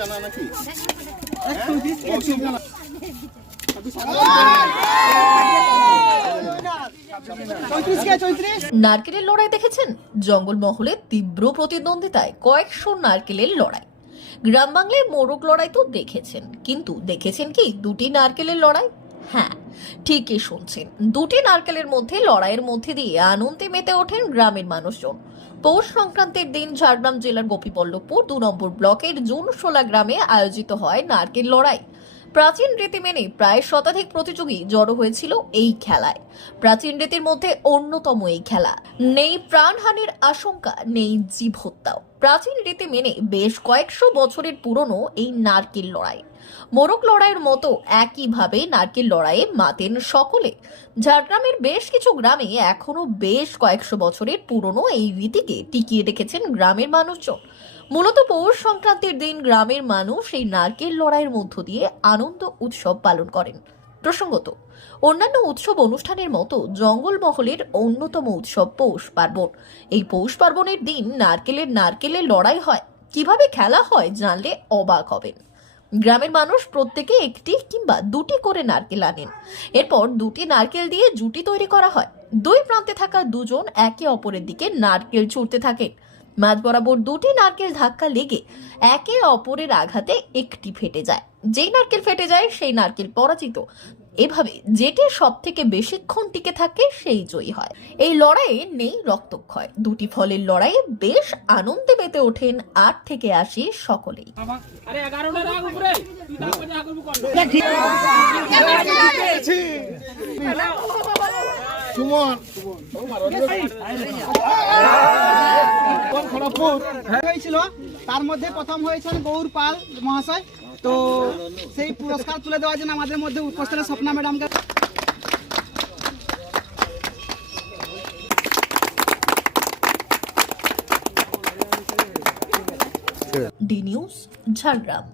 জানা নাকি? নারকেলের লড়াই দেখেছেন? জঙ্গলমহলে তীব্র প্রতিদ্বন্দ্বিতায় কয়েকশো নারকেলের লড়াই। গ্রাম বাংলায় মোরগ লড়াই তো দেখেছেন, কিন্তু দেখেছেন কি দুটি নারকেলের লড়াই? হ্যাঁ, ঠিকই শুনছেন, দুটি নারকেলের মধ্যে লড়াইয়ের মধ্যে দিয়ে আনন্দে মেতে ওঠেন গ্রামের মানুষজন। পৌষ সংক্রান্তির দিন ঝাড়গ্রাম জেলার গোপীবল্লভপুর 2 নম্বর ব্লকের জুনশোলা গ্রামে আয়োজিত হয় নারকেল লড়াই। প্রাচীন রীতি মেনে প্রায় শতাধিক প্রতিযোগী জড়ো হয়েছিল এই খেলায়। প্রাচীন রীতির মধ্যে অন্যতম এই খেলা, নেই প্রাণহানির আশঙ্কা, নেই জীব হত্যাও। প্রাচীন রীতি মেনে বেশ কয়েকশো বছরের পুরনো এই নারকেল লড়াই। মোরগ লড়াইয়ের মতো একইভাবে নারকেল লড়াইয়ে মাতেন সকলে। ঝাড়গ্রামের বেশ কিছু গ্রামে এখনো বেশ কয়েকশো বছরের পুরনো এই রীতিকে টিকিয়ে রেখেছেন গ্রামের মানুষজন। মূলত পৌষ সংক্রান্তির দিন গ্রামের মানুষ এই নারকেল লড়াইয়ের মধ্য দিয়ে আনন্দ উৎসব পালন করেন। প্রসঙ্গত, অন্যান্য উৎসব অনুষ্ঠানের মতো জঙ্গলমহলের অন্যতম উৎসব পৌষ পার্বণ। এই পৌষ পার্বণের দিন নারকেলের লড়াই হয়। কিভাবে খেলা হয় জানলে অবাক হবেন। গ্রামের মানুষ প্রত্যেকে একটি কিংবা দুটি করে নারকেল আনেন। এরপর দুটি নারকেল দিয়ে জুটি তৈরি করা হয়। দুই প্রান্তে থাকা দুজন একে অপরের দিকে নারকেল ছুঁড়তে থাকেন। মাঝ বরাবর দুটি নারকেল ধাক্কা লেগে একে অপরের আঘাতে একটি ফেটে যায়। যেই নারকেল ফেটে যায় সেই নারকেল পরাজিত। এভাবে যেটি সব থেকে বেশিক্ষণ টিকে থাকে সেই জয়ী হয়। এই লড়াইয়ে নেই রক্তক্ষয়। দুটি ফলের লড়াইয়ে বেশ আনন্দে মেতে ওঠেন 8 থেকে 80 সকলেই। হয়েছিল, তার মধ্যে প্রথম হয়েছেন গৌর পাল মহাশয়। তো সেই পুরস্কার তুলে দেওয়ার জন্য আমাদের মধ্যে উপস্থিত স্বপ্না ম্যাডামকে। D news, Jhargram.